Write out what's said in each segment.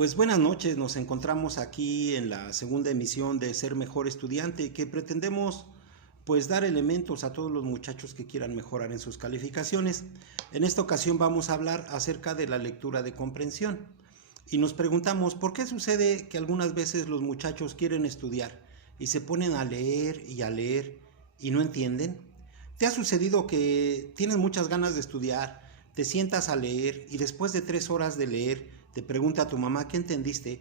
Pues buenas noches, nos encontramos aquí en la segunda emisión de Ser Mejor Estudiante, que pretendemos pues dar elementos a todos los muchachos que quieran mejorar en sus calificaciones. En esta ocasión vamos a hablar acerca de la lectura de comprensión y nos preguntamos por qué sucede que algunas veces los muchachos quieren estudiar y se ponen a leer y no entienden. ¿Te ha sucedido que tienes muchas ganas de estudiar, te sientas a leer y después de 3 horas de leer te pregunta a tu mamá qué entendiste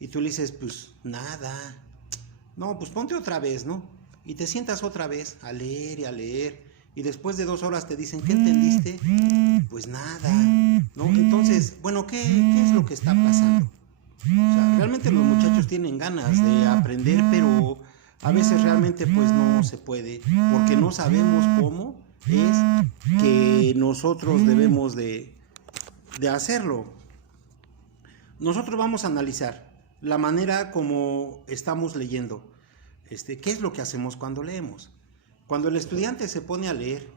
y tú le dices pues nada? No, pues ponte otra vez, ¿no? Y te sientas otra vez a leer y después de 2 horas te dicen ¿qué entendiste? Pues nada, ¿no? Entonces, bueno, ¿qué es lo que está pasando? O sea, realmente los muchachos tienen ganas de aprender, pero a veces realmente pues no se puede, porque no sabemos cómo es que nosotros debemos de hacerlo. Nosotros vamos a analizar la manera como estamos leyendo. ¿Qué es lo que hacemos cuando leemos? Cuando el estudiante se pone a leer,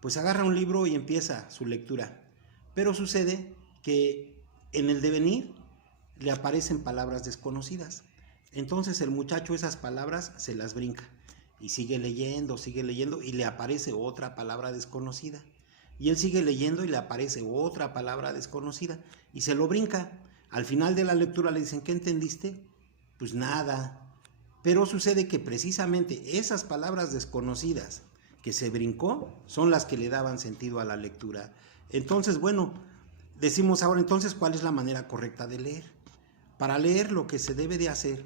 pues agarra un libro y empieza su lectura. Pero sucede que en el devenir le aparecen palabras desconocidas. Entonces el muchacho esas palabras se las brinca y sigue leyendo y le aparece otra palabra desconocida. Y él sigue leyendo y le aparece otra palabra desconocida y se lo brinca. Al final de la lectura le dicen ¿qué entendiste? Pues nada. Pero sucede que precisamente esas palabras desconocidas que se brincó son las que le daban sentido a la lectura. Entonces, bueno, decimos ahora entonces cuál es la manera correcta de leer. Para leer lo que se debe de hacer,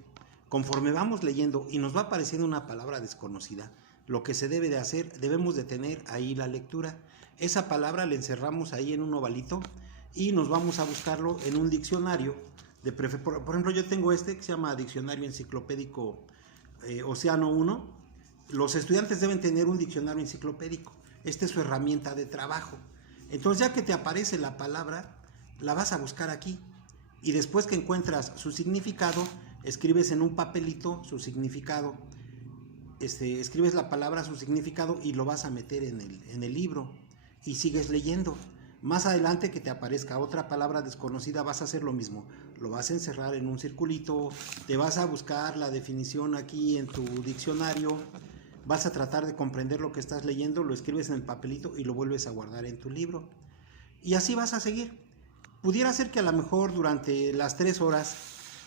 conforme vamos leyendo y nos va apareciendo una palabra desconocida, lo que se debe de hacer, debemos de tener ahí la lectura. Esa palabra la encerramos ahí en un ovalito y nos vamos a buscarlo en un diccionario. Por ejemplo, yo tengo que se llama Diccionario Enciclopédico Océano 1. Los estudiantes deben tener un diccionario enciclopédico. Esta es su herramienta de trabajo. Entonces, ya que te aparece la palabra, la vas a buscar aquí. Y después que encuentras su significado, escribes en un papelito su significado. Escribes la palabra, su significado, y lo vas a meter en el libro. Y sigues leyendo. Más adelante que te aparezca otra palabra desconocida, vas a hacer lo mismo. Lo vas a encerrar en un circulito, te vas a buscar la definición aquí en tu diccionario, vas a tratar de comprender lo que estás leyendo, lo escribes en el papelito y lo vuelves a guardar en tu libro. Y así vas a seguir. Pudiera ser que a lo mejor durante las 3 horas,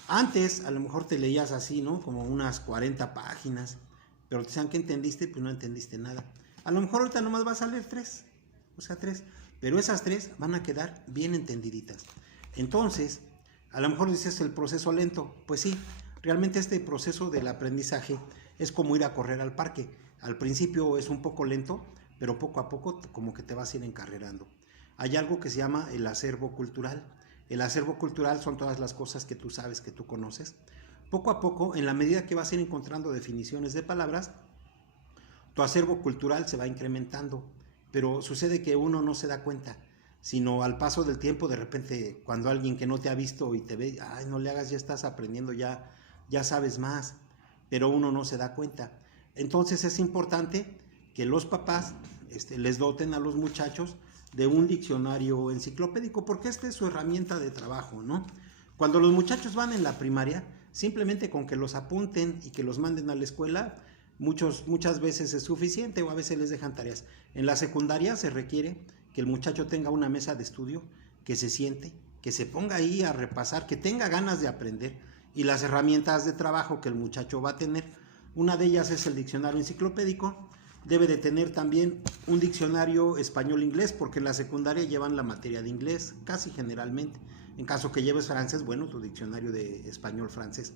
antes a lo mejor te leías así, ¿no? Como unas 40 páginas, pero te decían que entendiste, pues no entendiste nada. A lo mejor ahorita nomás vas a leer 3, o sea 3. Pero esas 3 van a quedar bien entendiditas. Entonces, a lo mejor dices el proceso lento. Pues sí, realmente este proceso del aprendizaje es como ir a correr al parque. Al principio es un poco lento, pero poco a poco como que te vas a ir encarrerando. Hay algo que se llama el acervo cultural. El acervo cultural son todas las cosas que tú sabes, que tú conoces. Poco a poco, en la medida que vas a ir encontrando definiciones de palabras, tu acervo cultural se va incrementando. Pero sucede que uno no se da cuenta, sino al paso del tiempo, de repente, cuando alguien que no te ha visto y te ve, ay, no le hagas, ya estás aprendiendo, ya sabes más, pero uno no se da cuenta. Entonces es importante que los papás les doten a los muchachos de un diccionario enciclopédico, porque esta es su herramienta de trabajo, ¿no? Cuando los muchachos van en la primaria, simplemente con que los apunten y que los manden a la escuela, muchas veces es suficiente, o a veces les dejan tareas. En la secundaria se requiere que el muchacho tenga una mesa de estudio, que se siente, que se ponga ahí a repasar, que tenga ganas de aprender, y las herramientas de trabajo que el muchacho va a tener, una de ellas es el diccionario enciclopédico. Debe de tener también un diccionario español-inglés, porque en la secundaria llevan la materia de inglés, casi generalmente. En caso que lleves francés, bueno, tu diccionario de español-francés.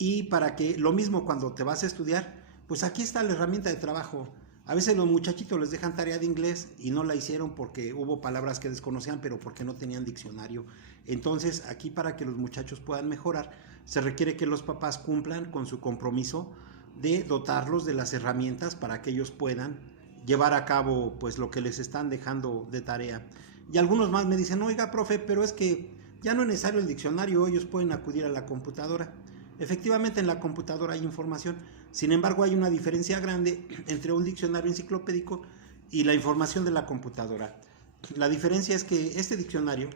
Y para que lo mismo cuando te vas a estudiar, pues aquí está la herramienta de trabajo. A veces los muchachitos les dejan tarea de inglés y no la hicieron porque hubo palabras que desconocían, pero porque no tenían diccionario. Entonces, aquí para que los muchachos puedan mejorar, se requiere que los papás cumplan con su compromiso de dotarlos de las herramientas para que ellos puedan llevar a cabo pues lo que les están dejando de tarea. Y algunos más me dicen, oiga, profe, pero es que ya no es necesario el diccionario, ellos pueden acudir a la computadora. Efectivamente, en la computadora hay información, sin embargo hay una diferencia grande entre un diccionario enciclopédico y la información de la computadora. La diferencia es que este diccionario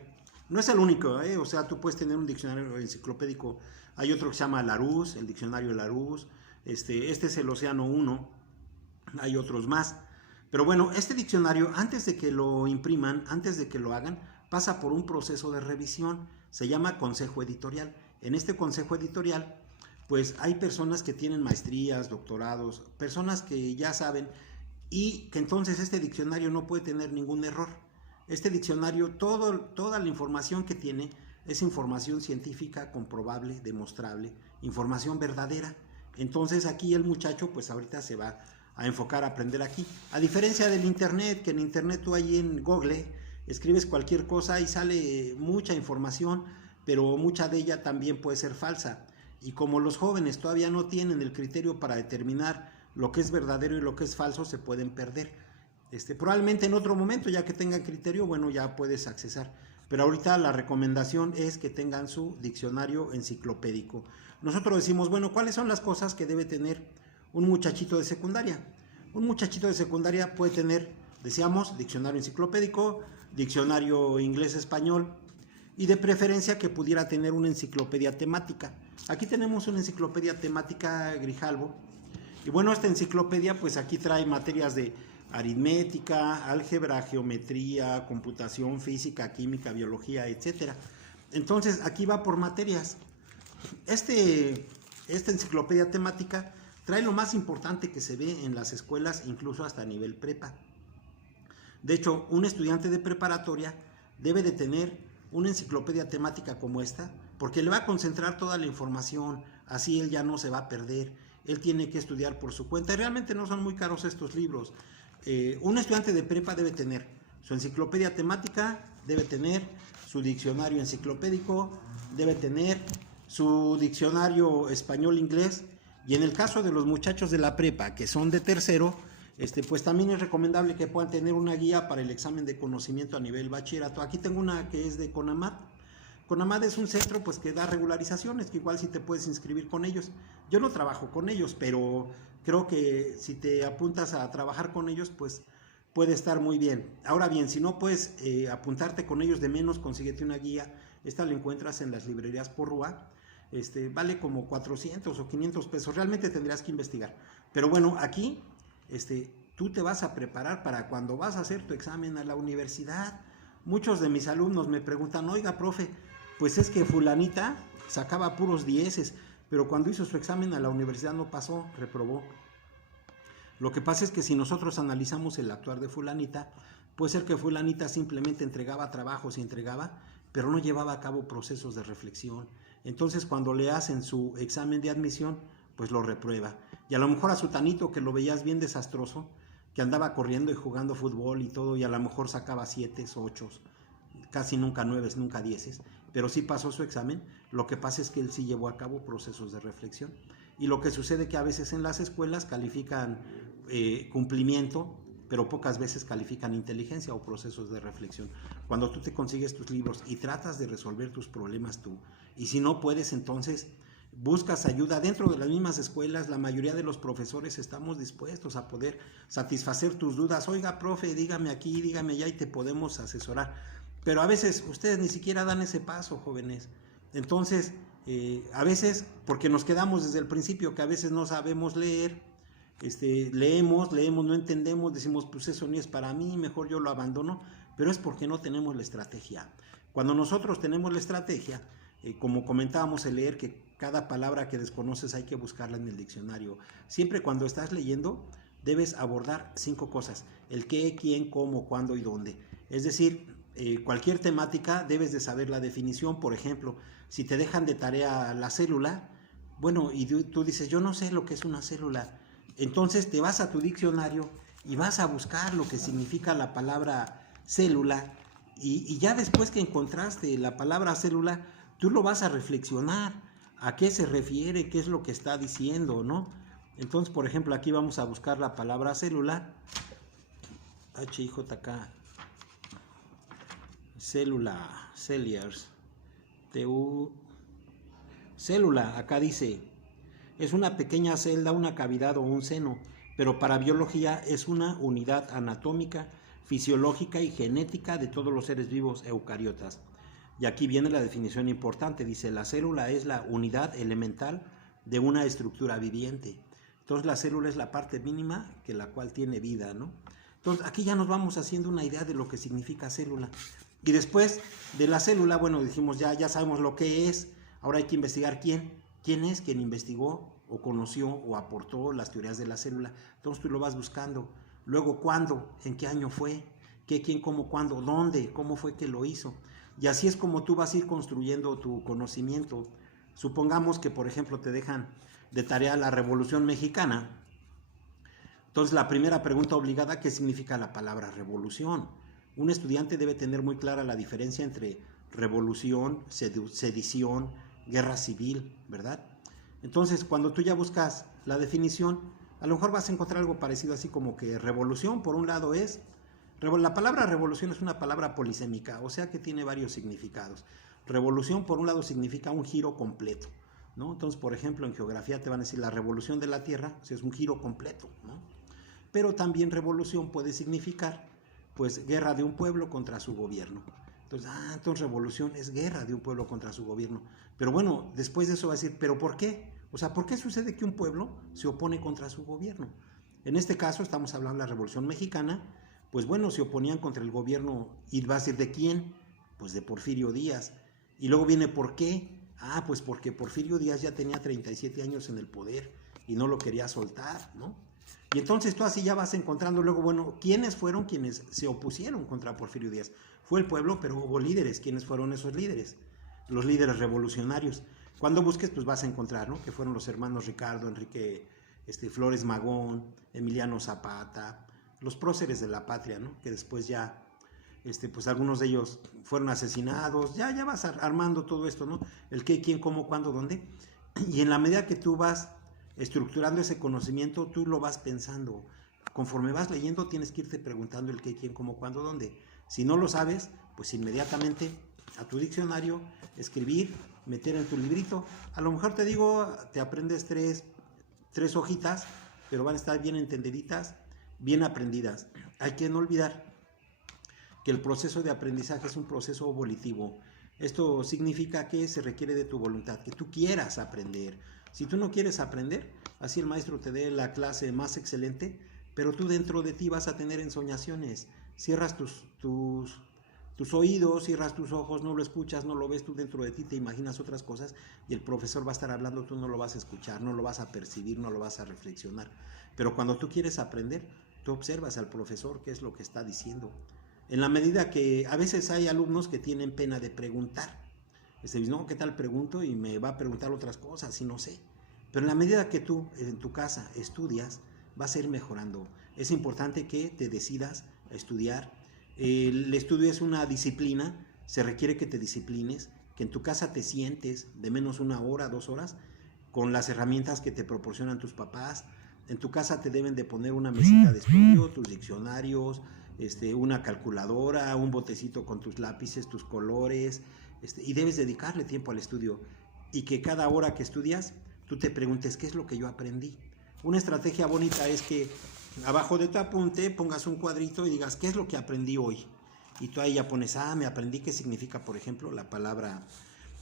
No es el único, o sea, tú puedes tener un diccionario enciclopédico. Hay otro que se llama Larousse, el diccionario Larousse. Este es el Océano 1. Hay otros más. Pero bueno, este diccionario, antes de que lo impriman, antes de que lo hagan, pasa por un proceso de revisión. Se llama consejo editorial. En este consejo editorial, pues hay personas que tienen maestrías, doctorados, personas que ya saben, y que entonces este diccionario no puede tener ningún error. Este diccionario, toda la información que tiene es información científica, comprobable, demostrable, información verdadera. Entonces aquí el muchacho pues ahorita se va a enfocar a aprender aquí. A diferencia del internet, que en internet tú ahí en Google escribes cualquier cosa y sale mucha información, pero mucha de ella también puede ser falsa. Y como los jóvenes todavía no tienen el criterio para determinar lo que es verdadero y lo que es falso, se pueden perder. Probablemente en otro momento, ya que tengan criterio, bueno, ya puedes accesar. Pero ahorita la recomendación es que tengan su diccionario enciclopédico. Nosotros decimos, bueno, ¿cuáles son las cosas que debe tener un muchachito de secundaria? Un muchachito de secundaria puede tener, decíamos, diccionario enciclopédico, diccionario inglés-español, y de preferencia que pudiera tener una enciclopedia temática. Aquí tenemos una enciclopedia temática Grijalbo. Y bueno, esta enciclopedia pues aquí trae materias de aritmética, álgebra, geometría, computación, física, química, biología, etc. Entonces aquí va por materias. Esta enciclopedia temática trae lo más importante que se ve en las escuelas, incluso hasta a nivel prepa. De hecho, un estudiante de preparatoria debe de tener una enciclopedia temática como esta, porque le va a concentrar toda la información, así él ya no se va a perder, él tiene que estudiar por su cuenta, y realmente no son muy caros estos libros. Un estudiante de prepa debe tener su enciclopedia temática, debe tener su diccionario enciclopédico, debe tener su diccionario español-inglés, y en el caso de los muchachos de la prepa que son de tercero, pues también es recomendable que puedan tener una guía para el examen de conocimiento a nivel bachillerato. Aquí tengo una que es de CONAMAT. CONAMAT es un centro pues que da regularizaciones, que igual sí te puedes inscribir con ellos. Yo no trabajo con ellos, pero creo que si te apuntas a trabajar con ellos, pues puede estar muy bien. Ahora bien, si no puedes apuntarte con ellos, de menos consíguete una guía. Esta la encuentras en las librerías Porrúa. Vale como 400 o 500 pesos. Realmente tendrías que investigar. Pero bueno, aquí tú te vas a preparar para cuando vas a hacer tu examen a la universidad. Muchos de mis alumnos me preguntan, oiga, profe, pues es que fulanita sacaba puros dieces, pero cuando hizo su examen a la universidad no pasó, reprobó. Lo que pasa es que si nosotros analizamos el actuar de fulanita, puede ser que fulanita simplemente entregaba trabajos y entregaba, pero no llevaba a cabo procesos de reflexión. Entonces cuando le hacen su examen de admisión, pues lo reprueba. Y a lo mejor a su tanito que lo veías bien desastroso, que andaba corriendo y jugando fútbol y todo, y a lo mejor sacaba 7, 8, casi nunca 9, nunca 10, pero sí pasó su examen. Lo que pasa es que él sí llevó a cabo procesos de reflexión. Y lo que sucede que a veces en las escuelas califican cumplimiento, pero pocas veces califican inteligencia o procesos de reflexión. Cuando tú te consigues tus libros y tratas de resolver tus problemas tú, y si no puedes, entonces buscas ayuda dentro de las mismas escuelas. La mayoría de los profesores estamos dispuestos a poder satisfacer tus dudas. Oiga, profe, dígame aquí, dígame allá, y te podemos asesorar. Pero a veces ustedes ni siquiera dan ese paso, jóvenes. Entonces, a veces, porque nos quedamos desde el principio que a veces no sabemos leer, leemos, no entendemos, decimos, pues eso ni es para mí, mejor yo lo abandono, pero es porque no tenemos la estrategia. Cuando nosotros tenemos la estrategia, como comentábamos, el leer, que cada palabra que desconoces hay que buscarla en el diccionario. Siempre cuando estás leyendo, debes abordar 5 cosas: el qué, quién, cómo, cuándo y dónde. Es decir, cualquier temática debes de saber la definición. Por ejemplo, si te dejan de tarea la célula, bueno, y tú dices, yo no sé lo que es una célula. Entonces te vas a tu diccionario y vas a buscar lo que significa la palabra célula, y ya después que encontraste la palabra célula, tú lo vas a reflexionar, a qué se refiere, qué es lo que está diciendo, ¿no? Entonces, por ejemplo, aquí vamos a buscar la palabra célula, HIJK, célula, celliers, célula, acá dice, es una pequeña celda, una cavidad o un seno, pero para biología es una unidad anatómica, fisiológica y genética de todos los seres vivos eucariotas. Y aquí viene la definición importante, dice, la célula es la unidad elemental de una estructura viviente. Entonces la célula es la parte mínima que la cual tiene vida, ¿no? Entonces aquí ya nos vamos haciendo una idea de lo que significa célula. Y después de la célula, bueno, dijimos ya sabemos lo que es, ahora hay que investigar quién es quien investigó o conoció o aportó las teorías de la célula. Entonces tú lo vas buscando. Luego, ¿cuándo? ¿En qué año fue? ¿Qué, quién, cómo, cuándo? ¿Dónde? ¿Cómo fue que lo hizo? Y así es como tú vas a ir construyendo tu conocimiento. Supongamos que, por ejemplo, te dejan de tarea la Revolución Mexicana. Entonces, la primera pregunta obligada, ¿qué significa la palabra revolución? Un estudiante debe tener muy clara la diferencia entre revolución, sedición, guerra civil, ¿verdad? Entonces, cuando tú ya buscas la definición, a lo mejor vas a encontrar algo parecido así como que revolución, por un lado es, la palabra revolución es una palabra polisémica, o sea que tiene varios significados. Revolución, por un lado, significa un giro completo, ¿no? Entonces, por ejemplo, en geografía te van a decir la revolución de la Tierra, o sea, es un giro completo, ¿no? Pero también revolución puede significar, pues, guerra de un pueblo contra su gobierno. Entonces revolución es guerra de un pueblo contra su gobierno. Pero bueno, después de eso va a decir, ¿pero por qué? O sea, ¿por qué sucede que un pueblo se opone contra su gobierno? En este caso, estamos hablando de la Revolución Mexicana, pues bueno, se oponían contra el gobierno, y va a ser ¿de quién? Pues de Porfirio Díaz. Y luego viene ¿por qué? Pues porque Porfirio Díaz ya tenía 37 años en el poder y no lo quería soltar, ¿no? Y entonces tú así ya vas encontrando luego, bueno, ¿quiénes fueron quienes se opusieron contra Porfirio Díaz? Fue el pueblo, pero hubo líderes. ¿Quiénes fueron esos líderes? Los líderes revolucionarios. Cuando busques, pues vas a encontrar, ¿no? Que fueron los hermanos Ricardo, Enrique Flores Magón, Emiliano Zapata, los próceres de la patria, ¿no? Que después ya, pues algunos de ellos fueron asesinados. Ya vas armando todo esto, ¿no? El qué, quién, cómo, cuándo, dónde. Y en la medida que tú vas estructurando ese conocimiento, tú lo vas pensando. Conforme vas leyendo, tienes que irte preguntando el qué, quién, cómo, cuándo, dónde. Si no lo sabes, pues inmediatamente a tu diccionario, escribir, meter en tu librito. A lo mejor te digo, te aprendes tres hojitas, pero van a estar bien entendiditas, bien aprendidas. Hay que no olvidar que el proceso de aprendizaje es un proceso volitivo. Esto significa que se requiere de tu voluntad, que tú quieras aprender. Si tú no quieres aprender, así el maestro te dé la clase más excelente, pero tú dentro de ti vas a tener ensoñaciones. Cierras tus oídos, cierras tus ojos, no lo escuchas, no lo ves, tú dentro de ti te imaginas otras cosas y el profesor va a estar hablando, tú no lo vas a escuchar, no lo vas a percibir, no lo vas a reflexionar. Pero cuando tú quieres aprender, tú observas al profesor qué es lo que está diciendo. En la medida que a veces hay alumnos que tienen pena de preguntar. No, ¿qué tal pregunto? Y me va a preguntar otras cosas y no sé. Pero en la medida que tú en tu casa estudias, vas a ir mejorando. Es importante que te decidas a estudiar. El estudio es una disciplina, se requiere que te disciplines, que en tu casa te sientes de menos 1 hora, 2 horas, con las herramientas que te proporcionan tus papás. En tu casa te deben de poner una mesita de estudio, tus diccionarios, una calculadora, un botecito con tus lápices, tus colores, y debes dedicarle tiempo al estudio. Y que cada hora que estudias, tú te preguntes, ¿qué es lo que yo aprendí? Una estrategia bonita es que abajo de tu apunte pongas un cuadrito y digas, ¿qué es lo que aprendí hoy? Y tú ahí ya pones, me aprendí qué significa, por ejemplo, la palabra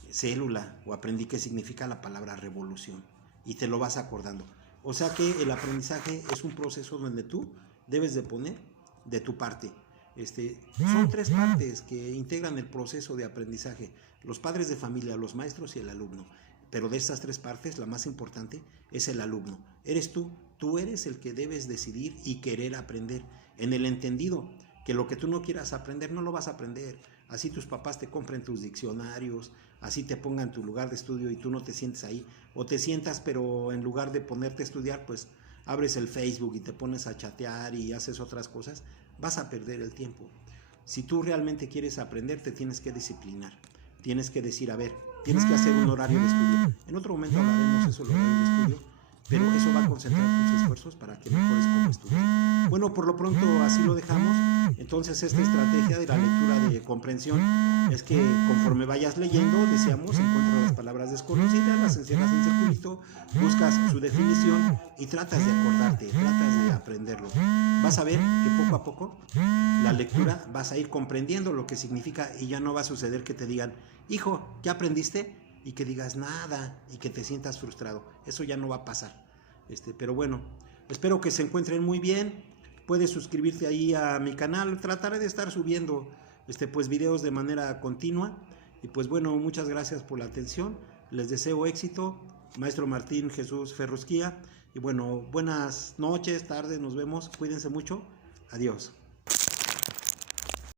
célula, o aprendí qué significa la palabra revolución. Y te lo vas acordando. O sea que el aprendizaje es un proceso donde tú debes de poner de tu parte. Son 3 partes que integran el proceso de aprendizaje: los padres de familia, los maestros y el alumno. Pero de estas 3 partes, la más importante es el alumno. Eres tú eres el que debes decidir y querer aprender, en el entendido que lo que tú no quieras aprender, no lo vas a aprender. Así tus papás te compren tus diccionarios, así te pongan tu lugar de estudio y tú no te sientes ahí, o te sientas, pero en lugar de ponerte a estudiar, pues abres el Facebook y te pones a chatear y haces otras cosas, vas a perder el tiempo. Si tú realmente quieres aprender, te tienes que disciplinar. Tienes que decir, a ver, tienes que hacer un horario de estudio. En otro momento hablaremos de eso, el horario de estudio. pero eso va a concentrar tus esfuerzos para que mejores como estudiante. Bueno, por lo pronto así lo dejamos. Entonces, esta estrategia de la lectura de comprensión es que conforme vayas leyendo, deseamos, encuentras las palabras desconocidas, las encierras en circulito, buscas su definición y tratas de acordarte, tratas de aprenderlo. Vas a ver que poco a poco la lectura vas a ir comprendiendo lo que significa y ya no va a suceder que te digan, hijo, ¿ya aprendiste? Y que digas nada y que te sientas frustrado. Eso ya no va a pasar. Pero bueno, espero que se encuentren muy bien. Puedes suscribirte ahí a mi canal. Trataré de estar subiendo pues videos de manera continua. Y pues bueno, muchas gracias por la atención. Les deseo éxito. Maestro Martín Jesús Ferrusquía. Y bueno, buenas noches, tardes, nos vemos. Cuídense mucho. Adiós.